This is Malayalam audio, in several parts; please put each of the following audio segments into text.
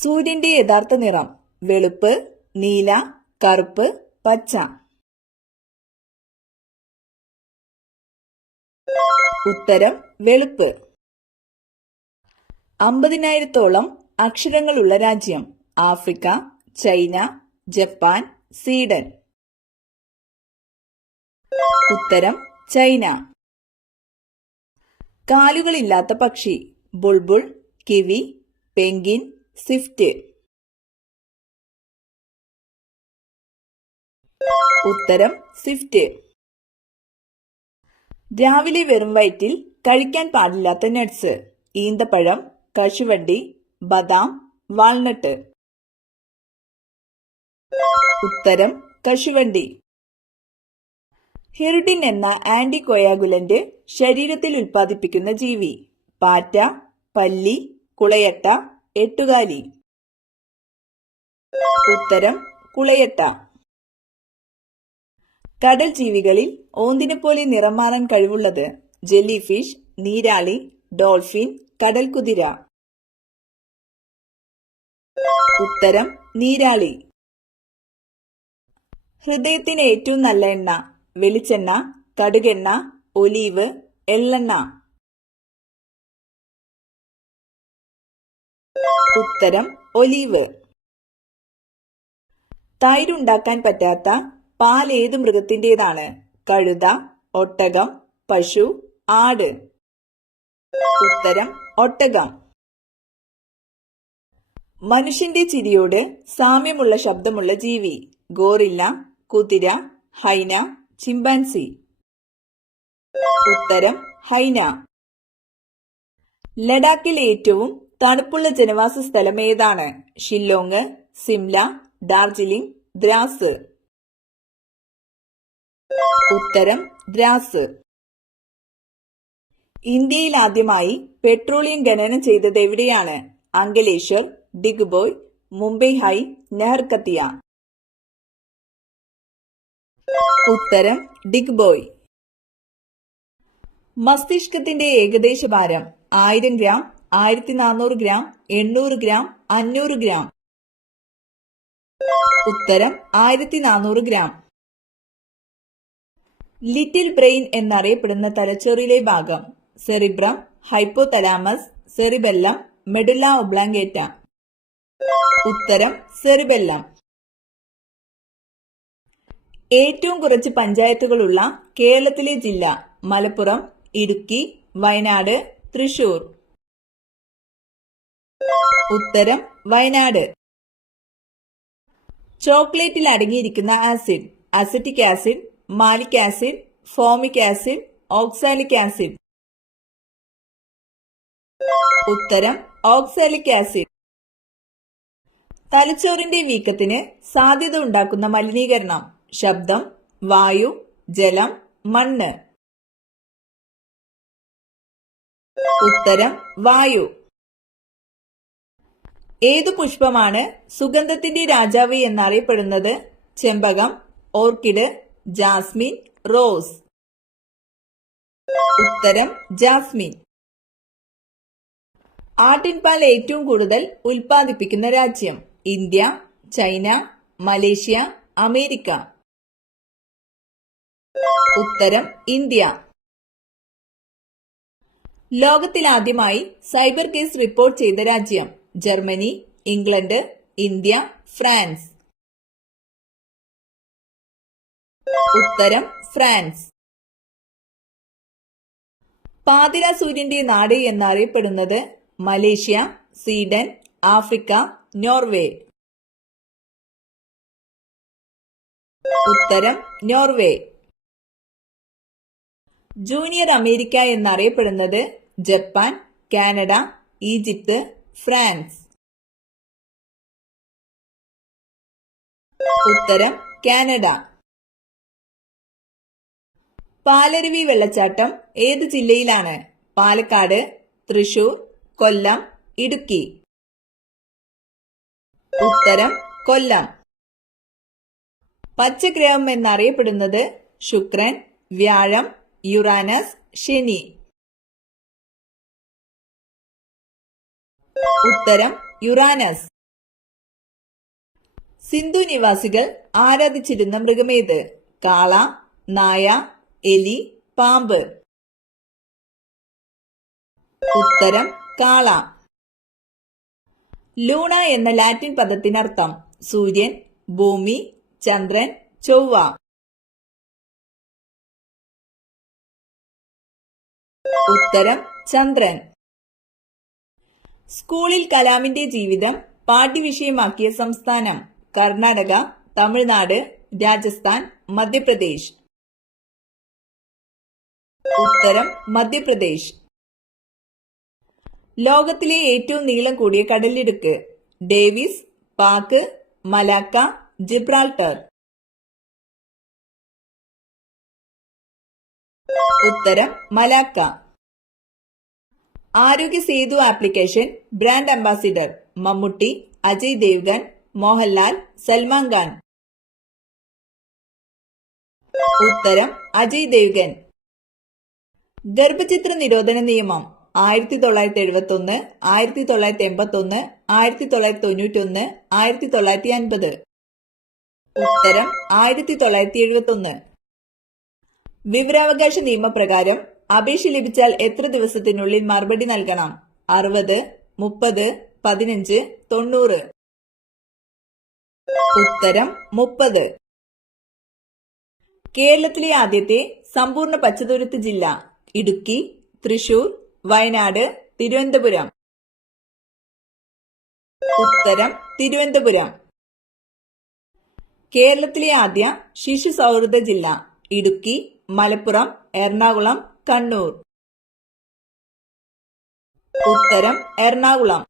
സൂര്യന്റെ യഥാർത്ഥ നിറം വെളുപ്പ്, നീല, കറുപ്പ്, പച്ച. ഉത്തരം വെളുപ്പ്. 50,000-ഓളം അക്ഷരങ്ങളുള്ള രാജ്യം. Africa, China, Japan, Sweden. ഉത്തരം ചൈന. കാലുകളില്ലാത്ത പക്ഷി. Bulbul, kiwi, penguin, Swift. ഉത്തരം സ്വിഫ്റ്റ്. രാവിലെ വെറും വയറ്റിൽ കഴിക്കാൻ പാടില്ലാത്ത നട്ട്സ്. ഈന്തപ്പഴം, കശുവണ്ടി, ബദാം, വാൾനട്ട്. ഉത്തരം കശുവണ്ടി. ഹെറിഡിൻ എന്ന ആന്റികോയാഗുലന്റ് ശരീരത്തിൽ ഉൽപ്പാദിപ്പിക്കുന്ന ജീവി. പാറ്റ, പല്ലി, കുളയട്ട, എട്ടുകാലി. ഉത്തരം കുളയട്ട. കടൽ ജീവികളിൽ ഓന്തിനെപ്പോലെ നിറം മാറാൻ കഴിവുള്ളത്. ജെല്ലി ഫിഷ്, നീരാളി, ഡോൾഫിൻ, കടൽക്കുതിര. ഉത്തരം നീരാളി. ഹൃദയത്തിന് ഏറ്റവും നല്ല എണ്ണ. വെളിച്ചെണ്ണ, കടുകെണ്ണ, ഒലീവ്, എള്ളെണ്ണ. ഉത്തരം ഒലീവ്. തൈരുണ്ടാക്കാൻ പറ്റാത്ത പാൽ ഏത് മൃഗത്തിൻ്റെതാണ്? കഴുത, ഒട്ടകം, പശു, ആട്. ഉത്തരം ഒട്ടകം. മനുഷ്യന്റെ ചിരിയോട് സാമ്യമുള്ള ശബ്ദമുള്ള ജീവി. ഗോറില്ല, കുതിര, ഹൈന, ചിമ്പാൻസി. ഉത്തരം ഹൈന. ലഡാക്കിൽ ഏറ്റവും തണുപ്പുള്ള ജനവാസ സ്ഥലം ഏതാണ്? ഷില്ലോങ്, സിംല, ഡാർജിലിംഗ്, ദ്രാസ്. ഉത്തരം ദ്രാസ്. ഇന്ത്യയിൽ ആദ്യമായി പെട്രോളിയം ഖനനം ചെയ്തത് എവിടെയാണ്? അങ്കലേശ്വർ, ഡിഗ്ബോയ്, മുംബൈ ഹൈ, നെഹർകത്തിയ. ഉത്തരം ഡിഗ്ബോയ്. മസ്തിഷ്കത്തിന്റെ ഏകദേശ ഭാരം 1000 ഗ്രാം, 1400 ഗ്രാം, 800 ഗ്രാം, 500 ഗ്രാം. ഉത്തരം 1400 ഗ്രാം. ലിറ്റിൽ ബ്രെയിൻ എന്നറിയപ്പെടുന്ന തലച്ചോറിലെ ഭാഗം. Cerebrum, hypothalamus, cerebellum, medulla oblongata. ഉത്തരം സെറിബെല്ലം. ഏറ്റവും കുറച്ച് പഞ്ചായത്തുകളുള്ള കേരളത്തിലെ ജില്ല. മലപ്പുറം, ഇടുക്കി, വയനാട്, തൃശൂർ. ഉത്തരം വയനാട്. ചോക്ലേറ്റിൽ അടങ്ങിയിരിക്കുന്ന acid. Acetic acid, malic acid, formic acid, oxalic acid. ഉത്തരം ഓക്സാലിക് ആസിഡ്. തലച്ചോറിന്റെ വീക്കത്തിന് സാധ്യത ഉണ്ടാക്കുന്ന മലിനീകരണം. ശബ്ദം, വായു, ജലം, മണ്ണ്. ഉത്തരം വായു. ഏതു പുഷ്പമാണ് സുഗന്ധത്തിന്റെ രാജാവ് എന്നറിയപ്പെടുന്നത്? ചെമ്പകം, ഓർക്കിഡ്, ജാസ്മിൻ, റോസ്. ഉത്തരം ജാസ്മിൻ. ആട്ടിൻപാൽ ഏറ്റവും കൂടുതൽ ഉൽപ്പാദിപ്പിക്കുന്ന രാജ്യം. India, China, Malaysia, America. ഉത്തരം ഇന്ത്യ. ലോകത്തിലാദ്യമായി സൈബർ കേസ് റിപ്പോർട്ട് ചെയ്ത രാജ്യം. Germany, England, India, France. ഉത്തരം ഫ്രാൻസ്. പാതിര സൂര്യന്റെ നാട് എന്നറിയപ്പെടുന്നത്? Malaysia, Sweden, Africa, Norway. ഉത്തരം നോർവേ. ജൂനിയർ അമേരിക്ക എന്നറിയപ്പെടുന്നത്? Japan, Canada, Egypt, France. ഉത്തരം കാനഡ. പാലരുവി വെള്ളച്ചാട്ടം ഏത് ജില്ലയിലാണ്? പാലക്കാട്, തൃശൂർ, കൊല്ലം, ഇടുക്കി. ഉത്തരം കൊല്ലം. പച്ചഗ്രഹം എന്നറിയപ്പെടുന്നത്? ശുക്രൻ, വ്യാഴം, യുറാനസ്, ശനി. ഉത്തരം യുറാനസ്. സിന്ധു നിവാസികൾ ആരാധിച്ചിരുന്ന മൃഗമേത്? കാള, നായ, എലി, പാമ്പ്? ഉത്തരം കാള. ലൂണ എന്ന ലാറ്റിൻ പദത്തിനർത്ഥം? സൂര്യൻ, ഭൂമി, ചന്ദ്രൻ, ചൊവ്വ? ഉത്തരം ചന്ദ്രൻ. സ്കൂളിൽ കലാമിന്റെ ജീവിതം പാഠ്യവിഷയമാക്കിയ സംസ്ഥാനം? കർണാടക, തമിഴ്നാട്, രാജസ്ഥാൻ, മധ്യപ്രദേശ്? ഉത്തരം മധ്യപ്രദേശ്. ലോകത്തിലെ ഏറ്റവും നീളം കൂടിയ കടലിടുക്ക്? Davis, Palk, Malacca, Gibraltar? ഉത്തരം Malacca. Aarogya Setu application brand ambassador? Mammootty, Ajay Devgn, Mohanlal, Salman Khan? ഉത്തരം അജയ് ദേവ്ഗൺ. ഗർഭചിത്ര നിരോധന നിയമം 1971, 1981, 1991, 1950? ഉത്തരം 1971. വിവരാവകാശ നിയമപ്രകാരം അപേക്ഷ ലഭിച്ചാൽ എത്ര ദിവസത്തിനുള്ളിൽ മറുപടി നൽകണം? 60, 30, 15, 90? ഉത്തരം 30. കേരളത്തിലെ ആദ്യത്തെ സമ്പൂർണ്ണ പച്ചത്തുരുത്ത് ജില്ല? ഇടുക്കി, തൃശൂർ, വയനാട്, തിരുവനന്തപുരം? ഉത്തരം തിരുവനന്തപുരം. കേരളത്തിലെ ആദ്യ ശിശു സൗഹൃദ ജില്ല? ഇടുക്കി, മലപ്പുറം, എറണാകുളം, കണ്ണൂർ? ഉത്തരം എറണാകുളം.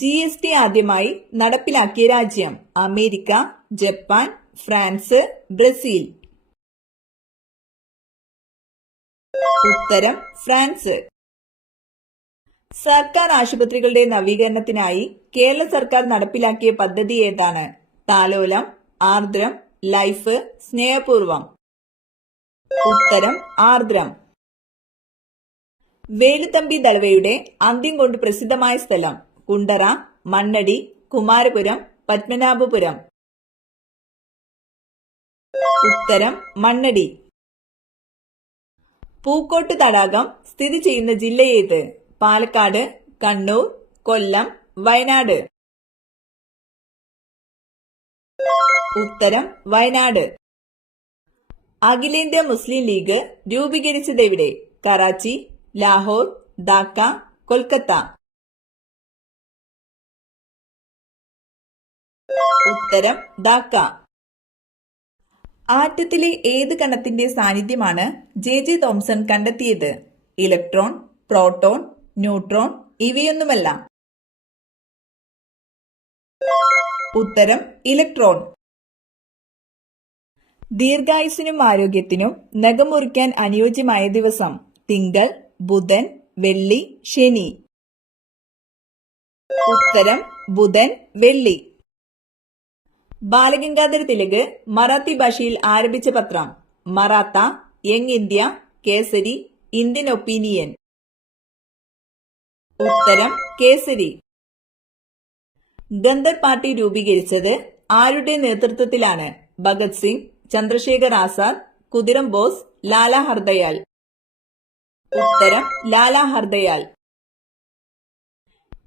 GST ആദ്യമായി നടപ്പിലാക്കിയ രാജ്യം? America, Japan, France, Brazil? ഉത്തരം ഫ്രാൻസ്. സർക്കാർ ആശുപത്രികളുടെ നവീകരണത്തിനായി കേരള സർക്കാർ നടപ്പിലാക്കിയ പദ്ധതി ഏതാണ്? താലോലം, ആർദ്രം, ലൈഫ്, സ്നേഹപൂർവം? ഉത്തരം ആർദ്രം. വേലുത്തമ്പി ദളവയുടെ അന്ത്യം കൊണ്ട് പ്രസിദ്ധമായ സ്ഥലം? കുണ്ടറ, മണ്ണടി, കുമാരപുരം, പത്മനാഭപുരം? ഉത്തരം മണ്ണടി. പൂക്കോട്ട് തടാകം സ്ഥിതി ചെയ്യുന്ന ജില്ല ഏത്? പാലക്കാട്, കണ്ണൂർ, കൊല്ലം, വയനാട്? ഉത്തരം വയനാട്. അഖിലേന്ത്യാ മുസ്ലിം ലീഗ് രൂപീകരിച്ചതെവിടെ? കറാച്ചി, ലാഹോർ, ധാക്ക, കൊൽക്കത്ത? ഉത്തരം ധാക്ക. ആറ്റത്തിലെ ഏത് കണത്തിന്റെ സാന്നിധ്യമാണ് JJ തോംസൺ കണ്ടെത്തിയത്? ഇലക്ട്രോൺ, പ്രോട്ടോൺ, ന്യൂട്രോൺ, ഇവയൊന്നുമല്ല? ഉത്തരം ഇലക്ട്രോൺ. ദീർഘായുസ്സിനും ആരോഗ്യത്തിനും നഖം മുറിക്കാൻ അനുയോജ്യമായ ദിവസം? തിങ്കൾ, ബുധൻ, വെള്ളി, ശനി? ഉത്തരം ബുധൻ, വെള്ളി. ബാലഗംഗാധര തിലക് മറാത്തി ഭാഷയിൽ ആരംഭിച്ച പത്രം? Maratha, Young India, Kesari, Indian Opinion? ഉത്തരം കേസരി. ഗന്ദർ പാർട്ടി രൂപീകരിച്ചത് ആരുടെ നേതൃത്വത്തിലാണ്? ഭഗത് സിംഗ്, ചന്ദ്രശേഖർ ആസാദ്, കുതിരം ബോസ്, ലാലാ ഹർദയാൽ? ഉത്തരം ലാലാ ഹർദയാൽ.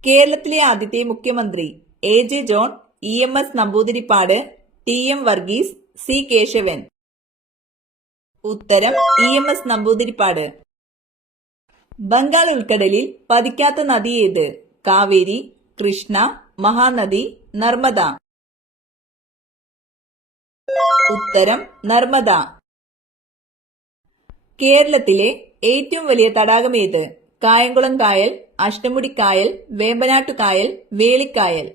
കേരളത്തിലെ ആദ്യത്തെ മുഖ്യമന്ത്രി? AJ John, EMS Namboodiripad, TM Varghese, C Keshavan? ഉത്തരം EMS നമ്പൂതിരിപ്പാട്. ബംഗാൾ ഉൾക്കടലിൽ പതിക്കാത്ത നദി ഏത്? കാവേരി, കൃഷ്ണ, മഹാനദി, നർമ്മദ? ഉത്തരം നർമ്മദ. കേരളത്തിലെ ഏറ്റവും വലിയ തടാകം ഏത്? കായംകുളം കായൽ, അഷ്ടമുടിക്കായൽ, വേമ്പനാട്ടുകായൽ, വേളിക്കായൽ?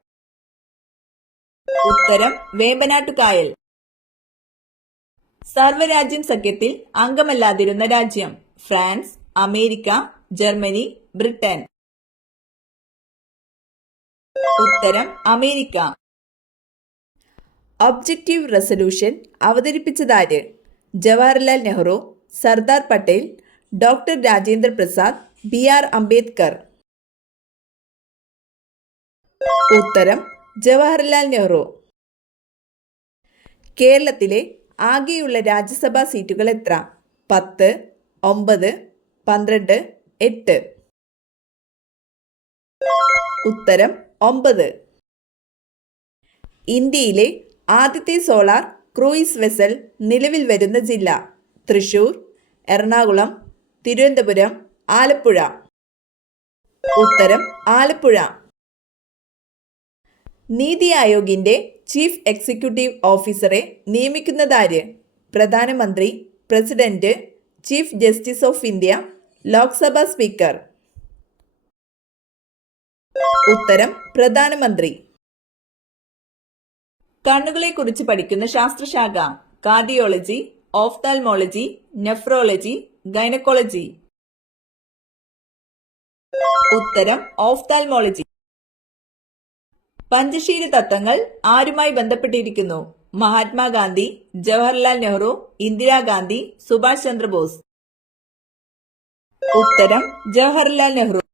ഉത്തരം വേമ്പനാട്ടുകായൽ. സർവ്വരാജ്യം സഖ്യത്തിൽ അംഗമല്ലാതിരുന്ന രാജ്യം? France, America, Germany, Britain? ഉത്തരം അമേരിക്ക. ഒബ്ജക്റ്റീവ് റെസൊല്യൂഷൻ അവതരിപ്പിച്ചതാര്? Jawaharlal Nehru, Sardar Patel, doctor Rajendra Prasad, BR Ambedkar? ഉത്തരം ജവഹർലാൽ നെഹ്റു. കേരളത്തിലെ ആകെയുള്ള രാജ്യസഭാ സീറ്റുകൾ എത്ര? 10, 9, 12, 8. ഉത്തരം 9. ഇന്ത്യയിലെ ആദ്യത്തെ സോളാർ ക്രൂയിസ് വെസൽ നിലവിൽ വരുന്ന ജില്ല? തൃശൂർ, എറണാകുളം, തിരുവനന്തപുരം, ആലപ്പുഴ. ഉത്തരം ആലപ്പുഴ. നീതി ആയോഗിന്റെ ചീഫ് എക്സിക്യൂട്ടീവ് ഓഫീസറെ നിയമിക്കുന്നതാര്? പ്രധാനമന്ത്രി, president, chief justice of India, Lok Sabha speaker. ഉത്തരം പ്രധാനമന്ത്രി. കണ്ണുകളെക്കുറിച്ച് പഠിക്കുന്ന ശാസ്ത്രശാഖ? Cardiology, ophthalmology, nephrology, gynaecology. ഉത്തരം ഓഫ്താൽമോളജി. പഞ്ചശീല തത്വങ്ങൾ ആരുമായി ബന്ധപ്പെട്ടിരിക്കുന്നു? മഹാത്മാഗാന്ധി, ജവഹർലാൽ നെഹ്റു, ഇന്ദിരാഗാന്ധി, സുഭാഷ് ചന്ദ്രബോസ്. ഉത്തരം ജവഹർലാൽ നെഹ്റു.